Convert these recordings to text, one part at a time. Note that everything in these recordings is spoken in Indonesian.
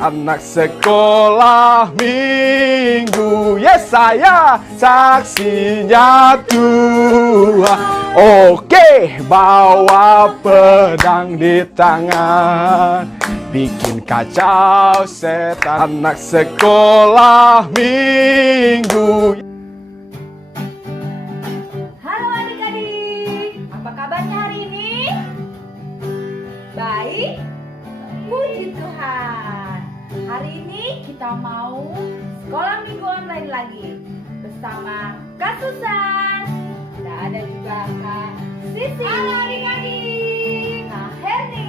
Anak sekolah minggu, yes saya saksinya Tuhan. Oke, bawa pedang di tangan, bikin kacau setan. Anak sekolah minggu. Halo adik-adik, apa kabarnya hari ini? Baik? Puji Tuhan. Hari ini kita mau sekolah minggu online lagi bersama Kak Susan. Dan ada juga Kak Sisi. Halo adik-adik. Kak Herni.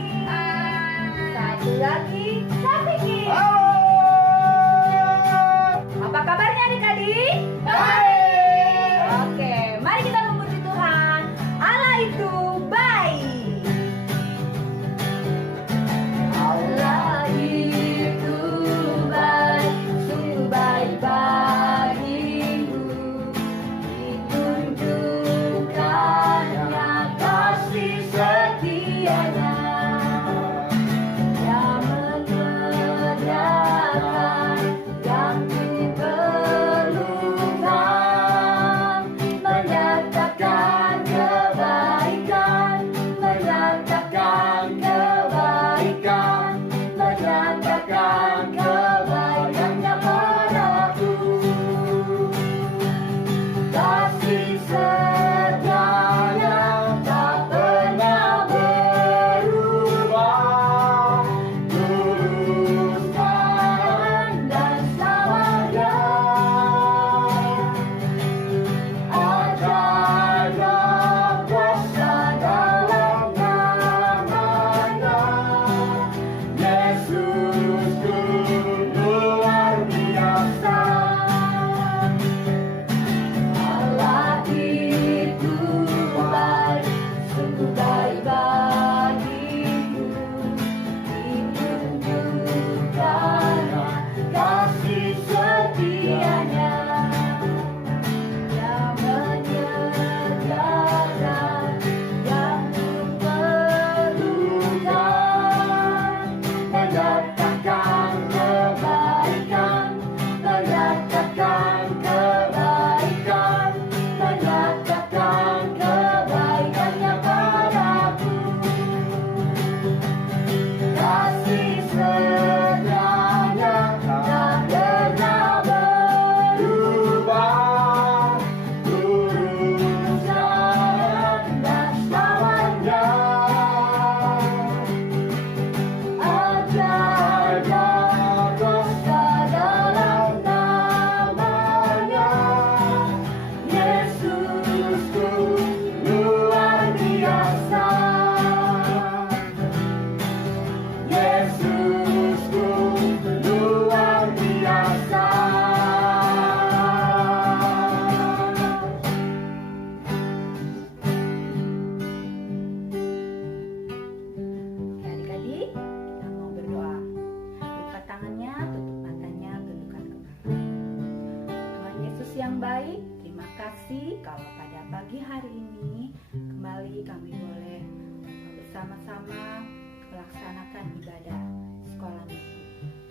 Satu lagi Kak Vicky. Apa kabarnya adik-adik? Baik. Oke, mari kita memuji Tuhan. Allah itu baik. Allah itu baik, sungguh baik bagiku. Ditunjukkannya kasih setianya yang menyediakan yang diperlukan, menyatakan kebaikan, menyatakan kebaikan, menyatakan kebaikannya padaku. Kasih setianya tak pernah berubah, dulu, sekarang, dan selamanya. Ajaib kuasa dalam namanya, Yesusku luar biasa. Allah itu baik, sungguh baik bagiku. Ditunjukkannya kasih setianya yang menyediakan yang diperlukan, menyatakan kebaikan, menyatakan kebaikan, menyatakan kebaikannya padaku. Kasih setianya tak pernah berubah, dulu, sekarang, dan selamanya. Ajaib kuasa dalam namanya, Yesusku luar biasa. Yesusku luar biasa. Adik-adik, kita mau berdoa. Lipat tangannya, tutup matanya, tundukkan kepala. Tuhan Yesus yang baik, terima kasih kalau pada pagi hari ini kembali kami boleh bersama-sama melaksanakan ibadah sekolah minggu.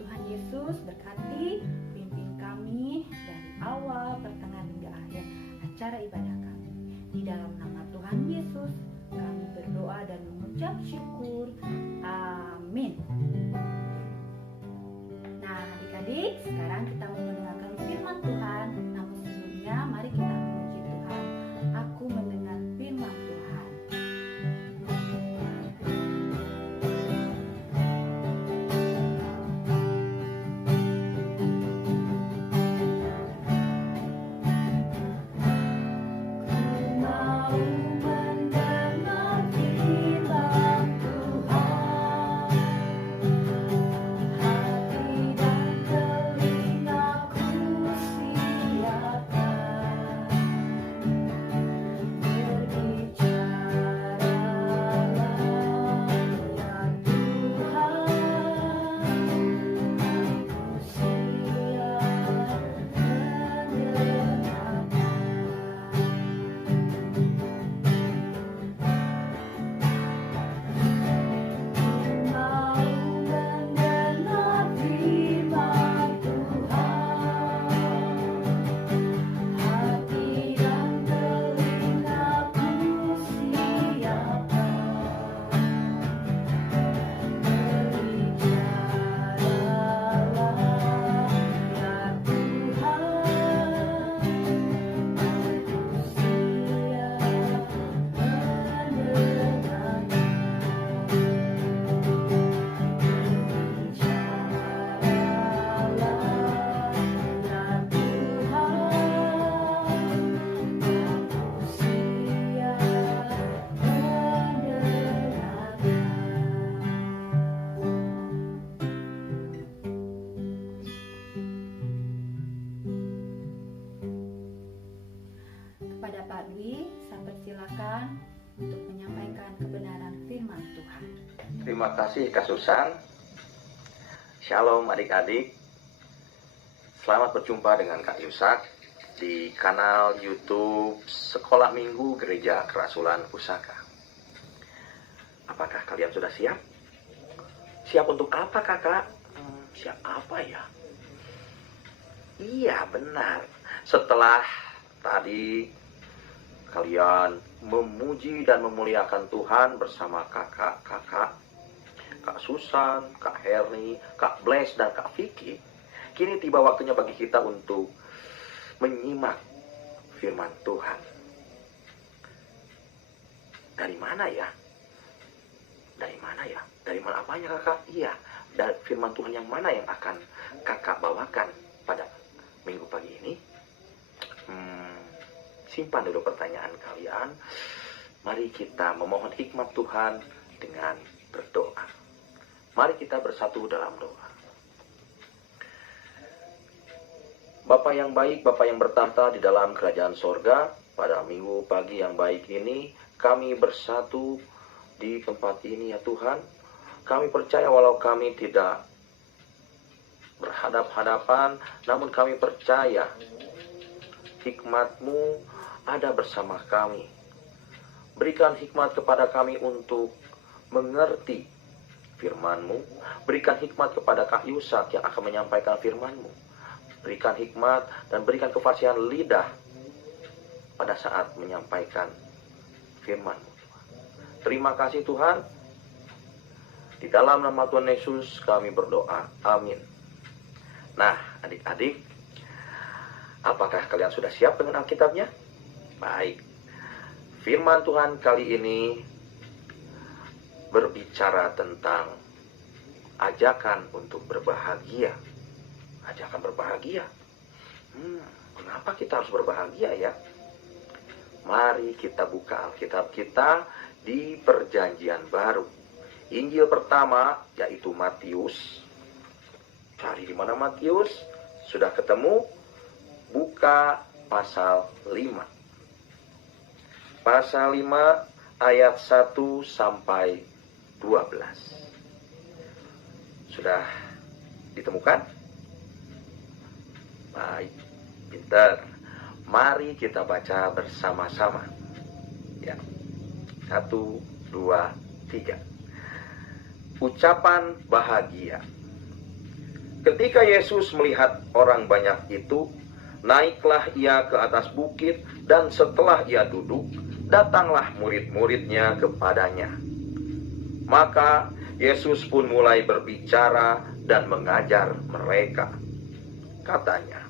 Tuhan Yesus berkati, pimpin kami dari awal, pertengahan hingga akhir acara ibadah kami. Di dalam nama Tuhan Yesus kami berdoa dan mengucap syukur. Amin. Nah adik-adik, sekarang kita mau mendengarkan firman Tuhan. Namun sebelumnya mari kita memuji Tuhan. Aku mendengar firman Tuhan. Ku mau mendengar firman Tuhan, hati dan telinga Terima kasih Kak Susan. Shalom adik-adik. Selamat berjumpa dengan Kak Yusak di kanal YouTube Sekolah Minggu Gereja Kerasulan Pusaka. Apakah kalian sudah siap? Siap untuk apa, Kakak? Siap apa ya? Iya, benar. Setelah tadi kalian memuji dan memuliakan Tuhan bersama kakak-kakak, Kak Susan, Kak Herni, Kak Bless, dan Kak Vicky, kini tiba waktunya bagi kita untuk menyimak firman Tuhan. Dari mana ya? Dari mana ya? Dari mana apanya, Kakak? Iya, dari firman Tuhan yang mana yang akan Kakak bawakan pada minggu pagi ini? Simpan dulu pertanyaan kalian. Mari kita memohon hikmat Tuhan dengan berdoa. Mari kita bersatu dalam doa. Bapa yang baik, Bapa yang bertahta di dalam kerajaan sorga, pada minggu pagi yang baik ini, kami bersatu di tempat ini ya Tuhan. Kami percaya walau kami tidak berhadap-hadapan, namun kami percaya hikmat-Mu ada bersama kami. Berikan hikmat kepada kami untuk mengerti firman-Mu. Berikan hikmat kepada Kak Yusak yang akan menyampaikan firman-Mu. Berikan hikmat dan berikan kefasihan lidah pada saat menyampaikan firman-Mu. Terima kasih Tuhan. Di dalam nama Tuhan Yesus kami berdoa. Amin. Nah, adik-adik, apakah kalian sudah siap dengan Alkitabnya? Baik. Firman Tuhan kali ini berbicara tentang ajakan untuk berbahagia. Ajakan berbahagia. Kenapa kita harus berbahagia ya? Mari kita buka Alkitab kita di Perjanjian Baru. Injil pertama yaitu Matius. Cari di mana Matius? Sudah ketemu? Buka pasal 5. Pasal 5 ayat 1 sampai 12. Sudah ditemukan? Baik, pintar. Mari kita baca bersama-sama. Ya. 1, 2, 3. Ucapan bahagia. Ketika Yesus melihat orang banyak itu, naiklah ia ke atas bukit, dan setelah ia duduk, datanglah murid-muridnya kepadanya. Maka Yesus pun mulai berbicara dan mengajar mereka. Katanya,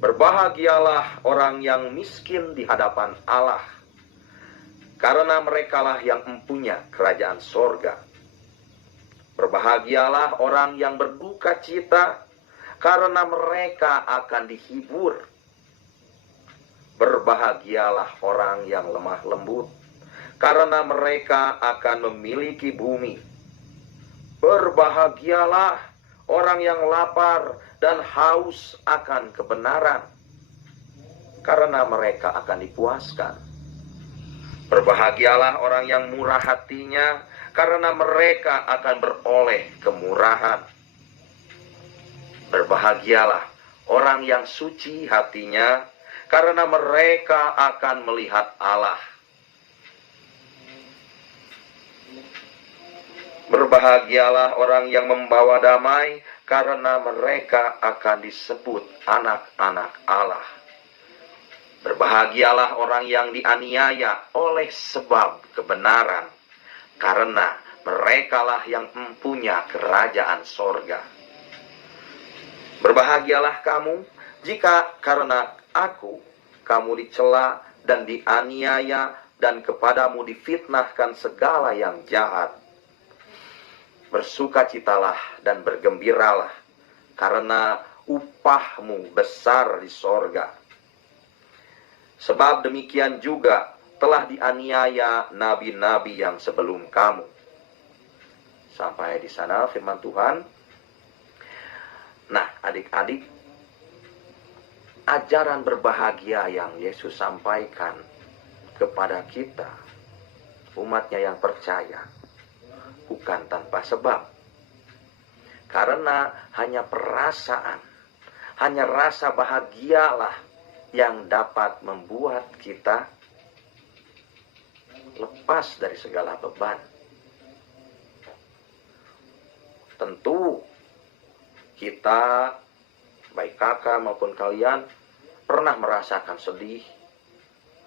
berbahagialah orang yang miskin di hadapan Allah, karena merekalah yang empunya kerajaan sorga. Berbahagialah orang yang berduka cita, karena mereka akan dihibur. Berbahagialah orang yang lemah lembut, karena mereka akan memiliki bumi. Berbahagialah orang yang lapar dan haus akan kebenaran, karena mereka akan dipuaskan. Berbahagialah orang yang murah hatinya, karena mereka akan beroleh kemurahan. Berbahagialah orang yang suci hatinya, karena mereka akan melihat Allah. Berbahagialah orang yang membawa damai, karena mereka akan disebut anak-anak Allah. Berbahagialah orang yang dianiaya oleh sebab kebenaran, karena merekalah yang empunya kerajaan sorga. Berbahagialah kamu jika karena aku kamu dicela dan dianiaya, dan kepadamu difitnahkan segala yang jahat. Bersukacitalah dan bergembiralah, karena upahmu besar di sorga. Sebab demikian juga telah dianiaya nabi-nabi yang sebelum kamu. Sampai di sana firman Tuhan. Nah, adik-adik, ajaran berbahagia yang Yesus sampaikan kepada kita, umatnya yang percaya, bukan tanpa sebab. Karena hanya perasaan, hanya rasa bahagialah yang dapat membuat kita lepas dari segala beban. Tentu kita, baik kakak maupun kalian, pernah merasakan sedih,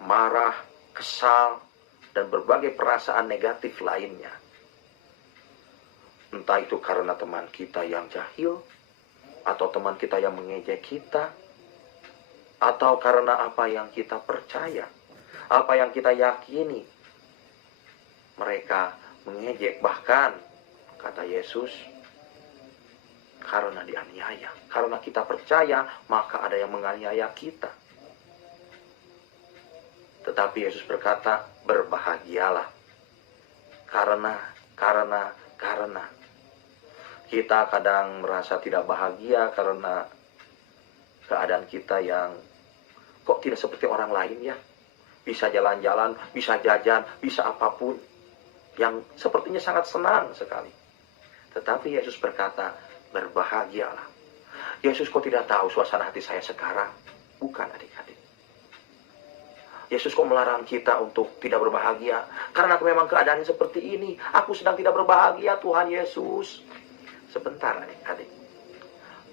marah, kesal, dan berbagai perasaan negatif lainnya. Entah itu karena teman kita yang jahil, atau teman kita yang mengejek kita, atau karena apa yang kita percaya, apa yang kita yakini. Mereka mengejek, bahkan kata Yesus, karena dianiaya. Karena kita percaya, maka ada yang menganiaya kita. Tetapi Yesus berkata, berbahagialah. Karena kita kadang merasa tidak bahagia karena keadaan kita yang kok tidak seperti orang lain ya. Bisa jalan-jalan, bisa jajan, bisa apapun. Yang sepertinya sangat senang sekali. Tetapi Yesus berkata, berbahagialah. Yesus kok tidak tahu suasana hati saya sekarang? Bukan, adik-adik. Yesus kok melarang kita untuk tidak berbahagia? Karena memang keadaannya seperti ini. Aku sedang tidak berbahagia, Tuhan Yesus. Sebentar, adik-adik.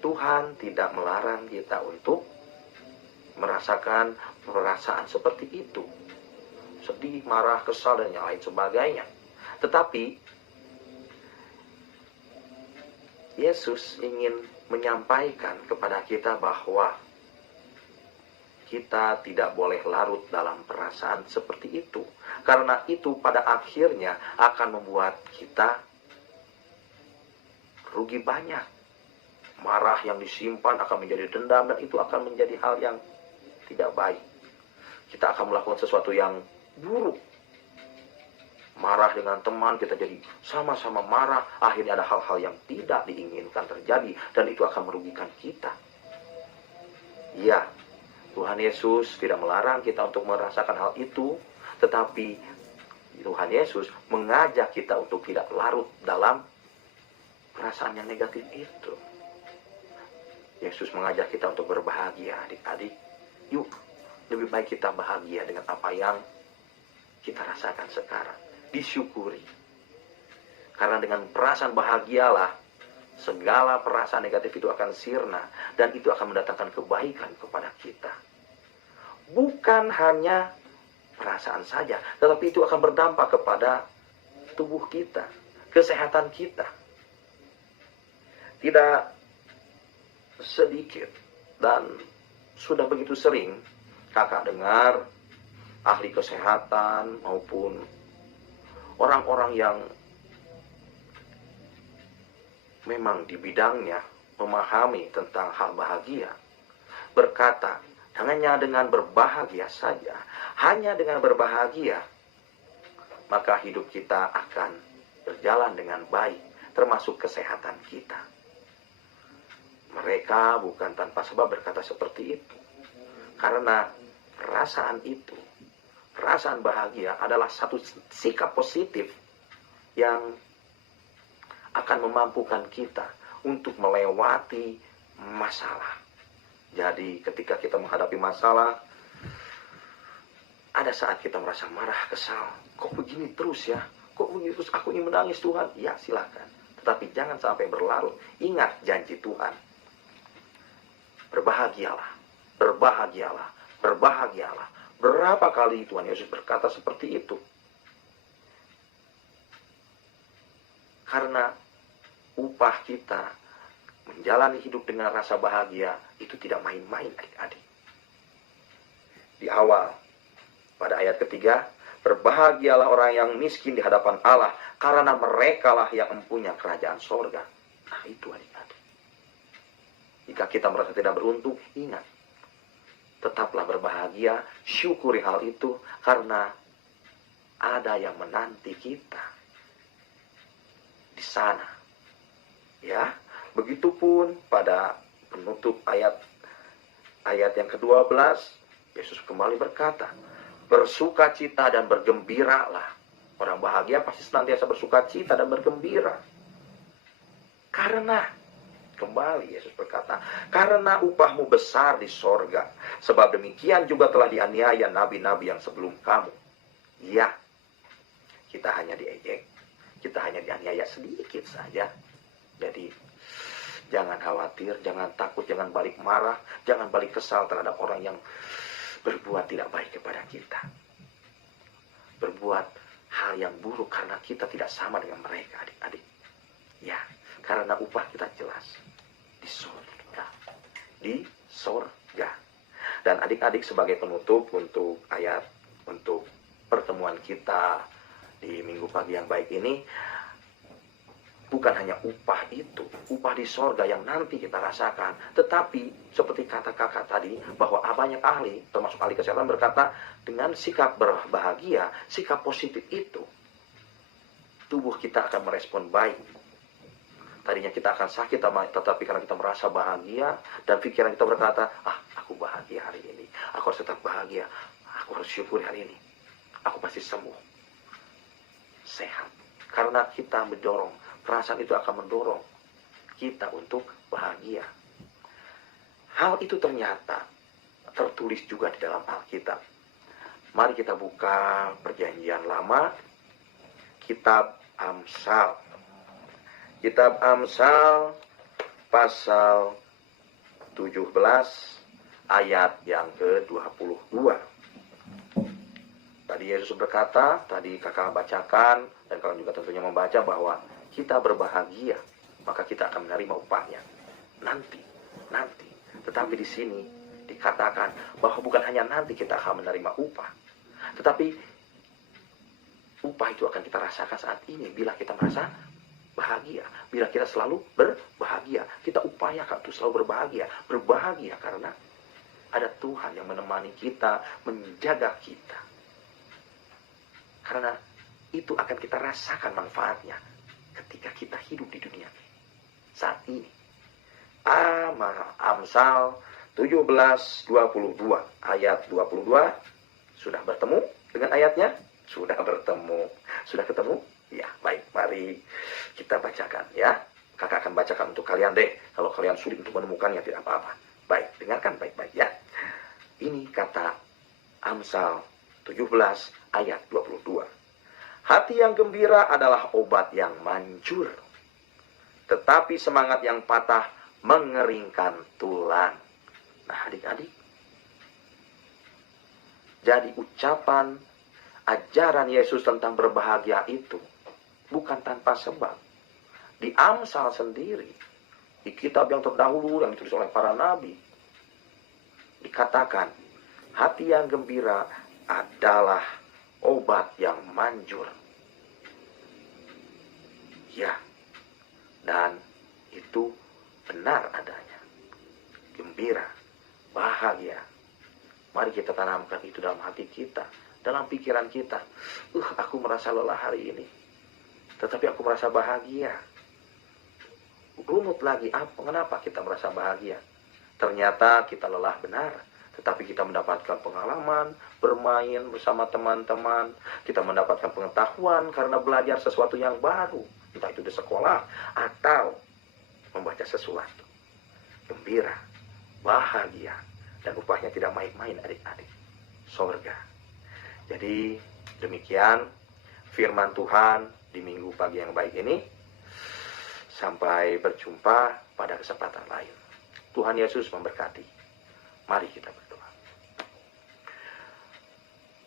Tuhan tidak melarang kita untuk merasakan perasaan seperti itu. Sedih, marah, kesal, dan yang lain sebagainya. Tetapi Yesus ingin menyampaikan kepada kita bahwa kita tidak boleh larut dalam perasaan seperti itu. Karena itu pada akhirnya akan membuat kita rugi banyak. Marah yang disimpan akan menjadi dendam, dan itu akan menjadi hal yang tidak baik. Kita akan melakukan sesuatu yang buruk. Marah dengan teman, kita jadi sama-sama marah. Akhirnya ada hal-hal yang tidak diinginkan terjadi, dan itu akan merugikan kita. Ya, Tuhan Yesus tidak melarang kita untuk merasakan hal itu, tetapi Tuhan Yesus mengajak kita untuk tidak larut dalam perasaan yang negatif itu. Yesus mengajak kita untuk berbahagia, adik-adik. Yuk, lebih baik kita bahagia dengan apa yang kita rasakan sekarang. Disyukuri. Karena dengan perasaan bahagialah, segala perasaan negatif itu akan sirna, dan itu akan mendatangkan kebaikan kepada kita. Bukan hanya perasaan saja, tetapi itu akan berdampak kepada tubuh kita, kesehatan kita. Tidak sedikit dan sudah begitu sering kakak dengar ahli kesehatan maupun orang-orang yang memang di bidangnya memahami tentang hal bahagia berkata, hanya dengan berbahagia saja, hanya dengan berbahagia, maka hidup kita akan berjalan dengan baik, termasuk kesehatan kita. Mereka bukan tanpa sebab berkata seperti itu. Karena perasaan itu, perasaan bahagia adalah satu sikap positif yang akan memampukan kita untuk melewati masalah. Jadi ketika kita menghadapi masalah, ada saat kita merasa marah, kesal. Kok begini terus ya? Kok begini terus? Aku ingin menangis, Tuhan. Ya, silakan. Tetapi jangan sampai berlarut. Ingat janji Tuhan. Berbahagialah. Berbahagialah. Berbahagialah. Berapa kali Tuhan Yesus berkata seperti itu? Karena upah kita menjalani hidup dengan rasa bahagia itu tidak main-main, adik-adik. Di awal, pada ayat ketiga, berbahagialah orang yang miskin di hadapan Allah, karena merekalah yang mempunyai kerajaan sorga. Nah itu, adik-adik. Jika kita merasa tidak beruntung, ingat, tetaplah berbahagia, syukuri hal itu, karena ada yang menanti kita di sana. Ya, begitupun pada penutup ayat yang ke-12, Yesus kembali berkata, bersukacita dan bergembiralah, Orang bahagia pasti senantiasa bersuka cita dan bergembira. Karena, kembali Yesus berkata, karena upahmu besar di sorga. Sebab demikian juga telah dianiaya nabi-nabi yang sebelum kamu. Ya, kita hanya diejek. Kita hanya dianiaya sedikit saja. Jadi, jangan khawatir, jangan takut, jangan balik marah, jangan balik kesal terhadap orang yang berbuat tidak baik kepada kita. Berbuat hal yang buruk karena kita tidak sama dengan mereka, adik-adik. Ya, karena upah kita jelas di sorga. Di sorga. Dan adik-adik sebagai penutup untuk ayat, untuk pertemuan kita di minggu pagi yang baik ini, bukan hanya upah itu, upah di sorga yang nanti kita rasakan, tetapi seperti kata kakak tadi, bahwa banyak ahli, termasuk ahli kesehatan berkata, dengan sikap berbahagia, sikap positif itu, tubuh kita akan merespon baik. Tadinya kita akan sakit, tetapi karena kita merasa bahagia, dan pikiran kita berkata, aku bahagia hari ini, aku harus tetap bahagia, aku harus syukur hari ini, aku pasti sembuh, sehat. Karena kita mendorong, perasaan itu akan mendorong kita untuk bahagia. Hal itu ternyata tertulis juga di dalam Alkitab. Mari kita buka Perjanjian Lama, Kitab Amsal. Kitab Amsal pasal 17 ayat yang ke-22. Tadi Yesus berkata, tadi kakak bacakan, dan kalian juga tentunya membaca bahwa kita berbahagia, maka kita akan menerima upahnya. Nanti. Tetapi di sini dikatakan bahwa bukan hanya nanti kita akan menerima upah, tetapi upah itu akan kita rasakan saat ini bila kita merasa bahagia. Bila kita selalu berbahagia, kita upayakan untuk selalu berbahagia. Berbahagia karena ada Tuhan yang menemani kita, menjaga kita. Karena itu akan kita rasakan manfaatnya ketika kita hidup di dunia saat ini. Amsal 17:22 ayat 22 sudah bertemu dengan ayatnya? Sudah bertemu. Sudah ketemu? Ya, baik. Mari kita bacakan ya. Kakak akan bacakan untuk kalian deh. Kalau kalian sulit untuk menemukannya tidak apa-apa. Baik, dengarkan baik-baik ya. Ini kata Amsal 17 ayat 22. Hati yang gembira adalah obat yang manjur, tetapi semangat yang patah mengeringkan tulang. Nah, adik-adik, jadi ucapan ajaran Yesus tentang berbahagia itu bukan tanpa sebab. Di Amsal sendiri, di kitab yang terdahulu yang ditulis oleh para nabi, dikatakan hati yang gembira adalah obat yang manjur. Ya, dan itu benar adanya. Gembira, bahagia. Mari kita tanamkan itu dalam hati kita, dalam pikiran kita. Aku merasa lelah hari ini, tetapi aku merasa bahagia. Runut lagi, kenapa kita merasa bahagia? Ternyata kita lelah benar, tetapi kita mendapatkan pengalaman, bermain bersama teman-teman, kita mendapatkan pengetahuan karena belajar sesuatu yang baru, entah itu di sekolah atau membaca sesuatu. Gembira, bahagia, dan upahnya tidak main-main adik-adik. Sorga. Jadi demikian firman Tuhan di minggu pagi yang baik ini. Sampai berjumpa pada kesempatan lain. Tuhan Yesus memberkati. Mari kita berdoa.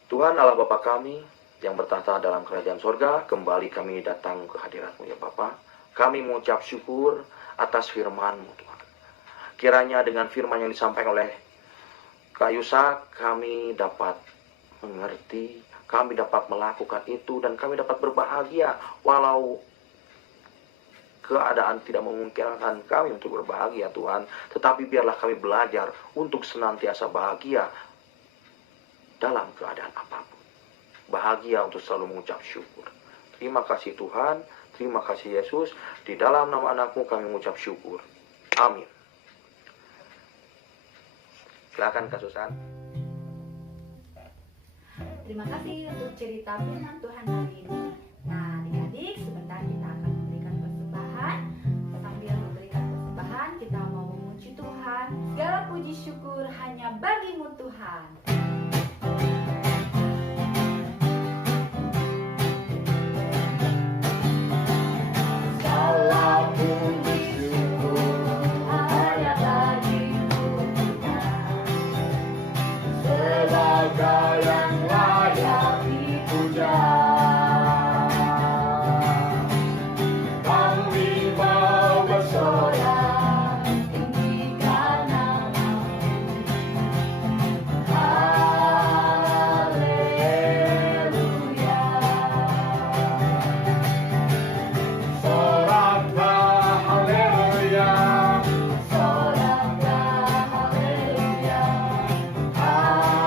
Tuhan Allah Bapa kami yang bertahta dalam kerajaan sorga, kembali kami datang ke hadirat-Mu ya Bapa. Kami mengucap syukur atas firman-Mu Tuhan. Kiranya dengan firman yang disampaikan oleh Kak Yusak, kami dapat mengerti, kami dapat melakukan itu, dan kami dapat berbahagia walau keadaan tidak memungkinkan kami untuk berbahagia Tuhan. Tetapi biarlah kami belajar untuk senantiasa bahagia dalam keadaan apapun. Bahagia untuk selalu mengucap syukur. Terima kasih Tuhan, terima kasih Yesus. Di dalam nama anakmu kami mengucap syukur. Amin. Silakan Kak Susan. Terima kasih untuk cerita firman Tuhan hari ini. puji syukur hanya bagi-Mu Tuhan. Segala puji syukur hanya bagi-Mu Tuhan, sebagai yang layak dipuja. Kami mau bersorak tinggikan nama-Mu. Haleluya. Soraklah haleluya. Soraklah haleluya. Haleluya.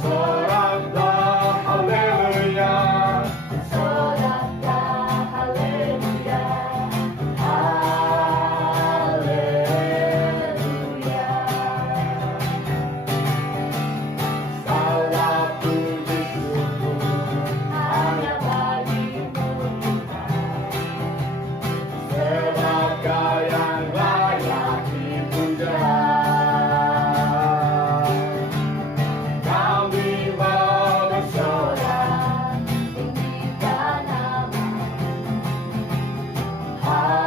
Soraklah haleluya. Soraklah haleluya. Haleluya. Segala puji syukur hanya bagi-Mu Tuhan, sebagai yang layak dipuja. Kami mau bersorak tinggikan nama-Mu. Haleluya.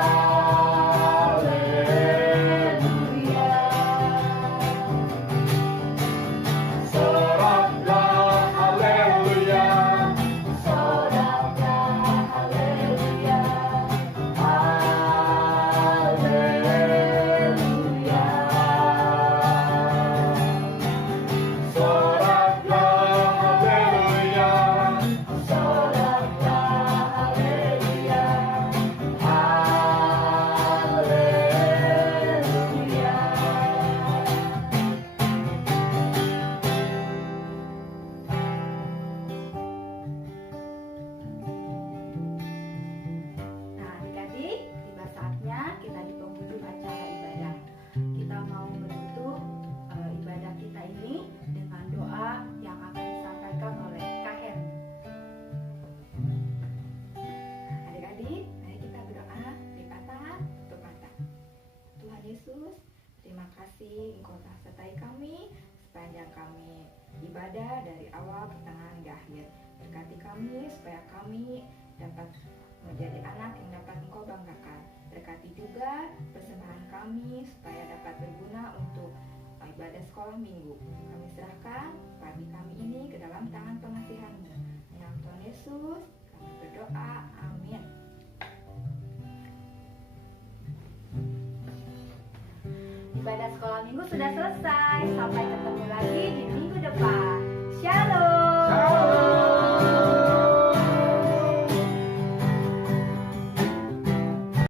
Soraklah haleluya. Soraklah haleluya. Haleluya. Soraklah haleluya. Soraklah haleluya. Nah, adik-adik, tiba saatnya kita di penghujung acara ibadah. Kita mau menutup ibadah kita ini dengan doa yang akan disampaikan oleh Kak Hen. Adik-adik, mari kita berdoa, berkata, tutup mata. Tuhan Yesus, terima kasih Engkau telah sertai kami sepanjang kami ibadah dari awal, pertengahan, hingga akhir. Berkati kami supaya kami dapat menjadi anak yang dapat Engkau banggakan. Berkati juga persembahan kami supaya dapat berguna untuk ibadah sekolah minggu. Kami serahkan pagi kami ini ke dalam tangan pengasihan-Mu. Dalam Tuhan Yesus kami berdoa, amin. Ibadah sekolah minggu sudah selesai. Sampai ketemu lagi di minggu depan. Shalom.